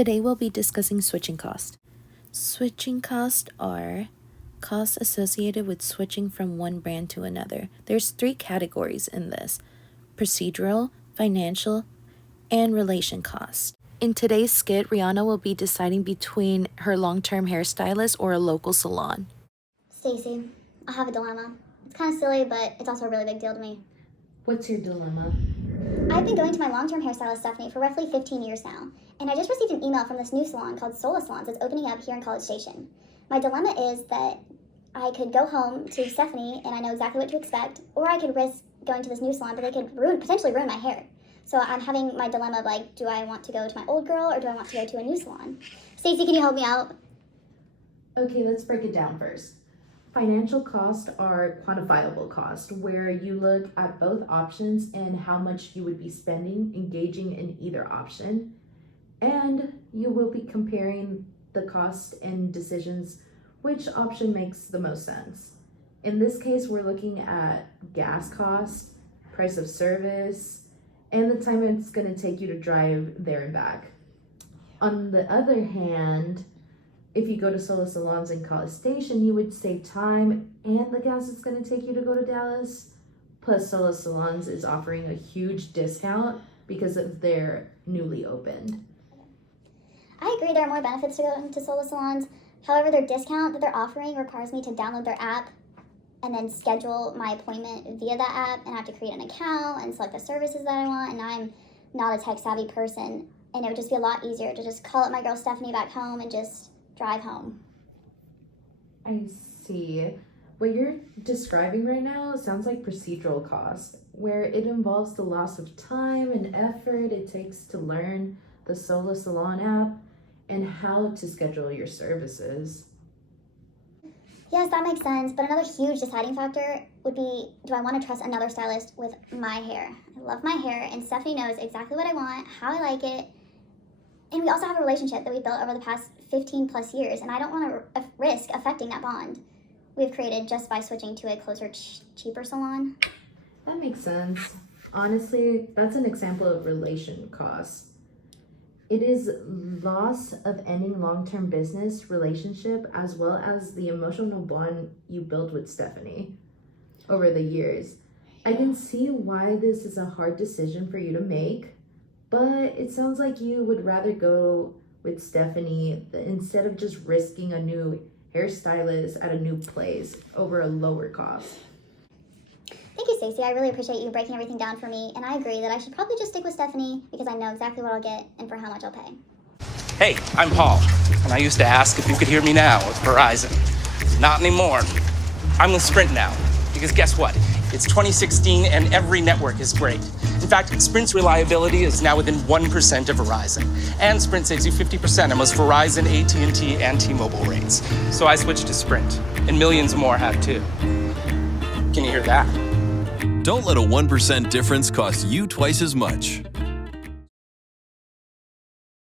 Today we'll be discussing switching costs. Switching costs are costs associated with switching from one brand to another. There's 3 categories in this: procedural, financial, and relation costs. In today's skit, Rihanna will be deciding between her long-term hairstylist or a local salon. Stacy, I have a dilemma. It's kind of silly, but it's also a really big deal to me. What's your dilemma? I've been going to my long-term hairstylist, Stephanie, for roughly 15 years now, and I just received an email from this new salon called Sola Salons that's opening up here in College Station. My dilemma is that I could go home to Stephanie and I know exactly what to expect, or I could risk going to this new salon, but they could potentially ruin my hair. So I'm having my dilemma of like, do I want to go to my old girl or do I want to go to a new salon? Stacy, can you help me out? Okay, let's break it down first. Financial costs are quantifiable costs, where you look at both options and how much you would be spending engaging in either option. And you will be comparing the costs and decisions which option makes the most sense. In this case, we're looking at gas cost, price of service, and the time it's going to take you to drive there and back. On the other hand, if you go to Sola Salons in College Station, you would save time and the gas it's going to take you to go to Dallas. Plus, Sola Salons is offering a huge discount because of their newly opened. I agree there are more benefits to going to Sola Salons. However, their discount that they're offering requires me to download their app and then schedule my appointment via that app, and I have to create an account and select the services that I want, and I'm not a tech-savvy person, and it would just be a lot easier to just call up my girl Stephanie back home and just drive home. I see. What you're describing right now sounds like procedural cost, where it involves the loss of time and effort it takes to learn the Sola Salon app and how to schedule your services. Yes, that makes sense, but another huge deciding factor would be, do I want to trust another stylist with my hair? I love my hair, and Stephanie knows exactly what I want, how I like it, and we also have a relationship that we built over the past 15 plus years, and I don't want to risk affecting that bond we've created just by switching to a closer, cheaper salon. That makes sense. Honestly, that's an example of relation cost. It is loss of ending long-term business relationship as well as the emotional bond you build with Stephanie over the years. I can see why this is a hard decision for you to make, but it sounds like you would rather go with Stephanie instead of just risking a new hairstylist at a new place over a lower cost. Thank you, Stacey. I really appreciate you breaking everything down for me, and I agree that I should probably just stick with Stephanie because I know exactly what I'll get and for how much I'll pay. Hey, I'm Paul, and I used to ask if you could hear me now with Verizon. Not anymore. I'm with Sprint now, because guess what? It's 2016 and every network is great. In fact, Sprint's reliability is now within 1% of Verizon. And Sprint saves you 50% on most Verizon, AT&T, and T-Mobile rates. So I switched to Sprint, and millions more have too. Can you hear that? Don't let a 1% difference cost you twice as much.